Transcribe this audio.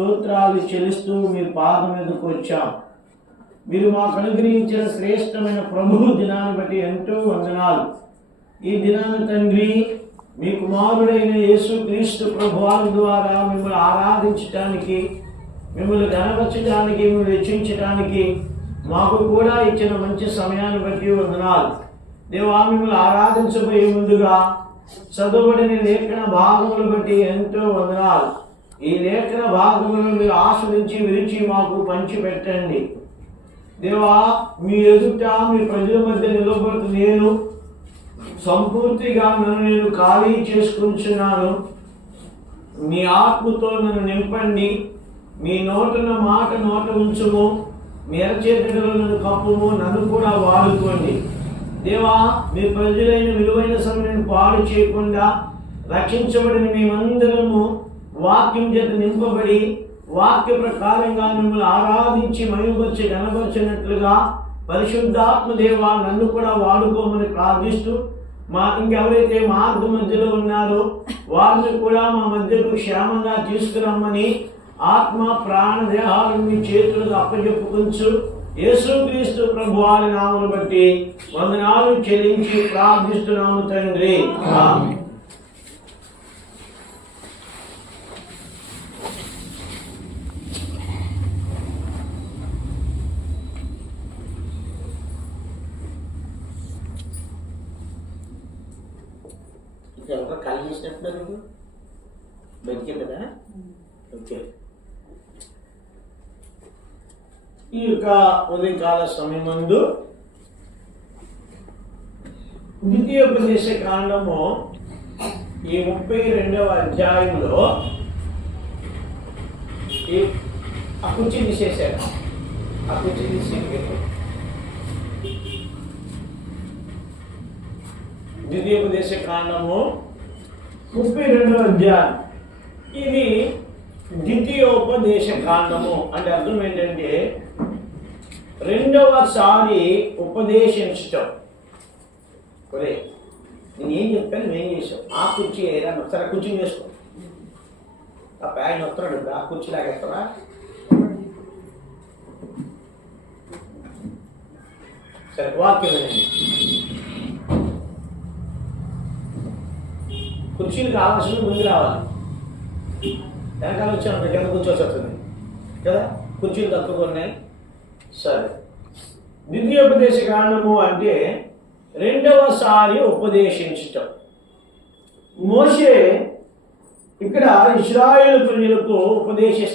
స్తోత్రాలు చెల్లిస్తూ మీ పాదం మీదకు వచ్చాం. మీరు మాకు అనుగ్రహించిన శ్రేష్టమైన ప్రభువు దినాన్ని బట్టి ఎంతో వందనాలు. ఈ దినాన్ని తండ్రి మీ కుమారుడైన యేసుక్రీస్తు ప్రభువారి ద్వారా మిమ్మల్ని ఆరాధించటానికి, మిమ్మల్ని గణపరచడానికి, మిమ్మల్ని హెచ్చించడానికి మాకు కూడా ఇచ్చిన మంచి సమయాన్ని బట్టి వందనాలు. దేవా, మిమ్మల్ని ఆరాధించబోయే ముందుగా చదువుబడిన లేఖన భాగములు బట్టి ఎంతో వందనాలు. ఈ లేఖన భాగములను మీరు ఆస్వాదించి విరిచి మాకు పంచిపెట్టండి. దేవా, మీ ఎదుట మీ ప్రజల మధ్య నిలబడుతూ నేను సంపూర్తిగా నన్ను నేను ఖాళీ చేసుకుంటున్నాను. మీ ఆత్మతో నన్ను నింపండి. మీ నోటున్న మాట నోట ఉంచుము. మీ అరచేతులలో నన్ను కప్పుము. నన్ను కూడా వాడుకోండి. దేవా, మీ ప్రజలైన విలువైన సమయాన్ని పాడు చేయకుండా రక్షించబడిన మేమందరము వాక్యం చేత నింపబడి వాక్య ప్రకారంగా మిమ్మల్ని ఆరాధించి మహిమపరిచి గణపరిచినట్లుగా పరిశుద్ధాత్మ దేవా నన్ను కూడా వాడుకోమని ప్రార్థిస్తూ, ఇంకెవరైతే మార్గ మధ్యలో ఉన్నారో వారిని కూడా మా మధ్యకు క్షేమంగా తీసుకురమ్మని ఆత్మ ప్రాణ దేహాలను మీ చేతులకు అప్పచెప్పుకొంచు యేసుక్రీస్తు ప్రభువారి నామమును బట్టి వందనాలు చెల్లించి ప్రార్థిస్తున్నాము తండ్రి. ఆమేన్. ఎవరో కాల్ చేసినట్టున్నారు, బతికే కదా. ఓకే, ఈ యొక్క ఉదయకాల సమయమందు ద్వితీయోపదేశ కాండము ఈ 32వ అధ్యాయంలో ఆ కుర్చీ తీసేశారు. ఆ కుర్చీ తీసేసారు. ద్వితీయోపదేశ కాండము 32వ అధ్యాయం. ఇది ద్వితీయోపదేశ కాండము అంటే అర్థం ఏంటంటే రెండవసారి ఉపదేశించటం. ఒరే, నేను ఏం చెప్పాను, నువ్వేం చేసావు? ఆ కుర్చీ ఏదైనా ఒకసారి కుర్చీ చేసుకో. ఆ ఆయన వస్తున్నాడు, ఆ కుర్చీ లాగేస్తావా? సరే, వాక్యం వినండి. కుర్చీలు కావాల్సిన ముందు రావాలి. వెనకాల వచ్చాను కింద కూర్చోవలసి వస్తుంది కదా, కుర్చీలు తక్కువ ఉన్నాయి. సరే, ద్వితీయోపదేశ కాండము అంటే రెండవసారి ఉపదేశించటం. మోషే ఇక్కడ ఇశ్రాయేలు ప్రజలకు ఉపదేశిస్తాడు.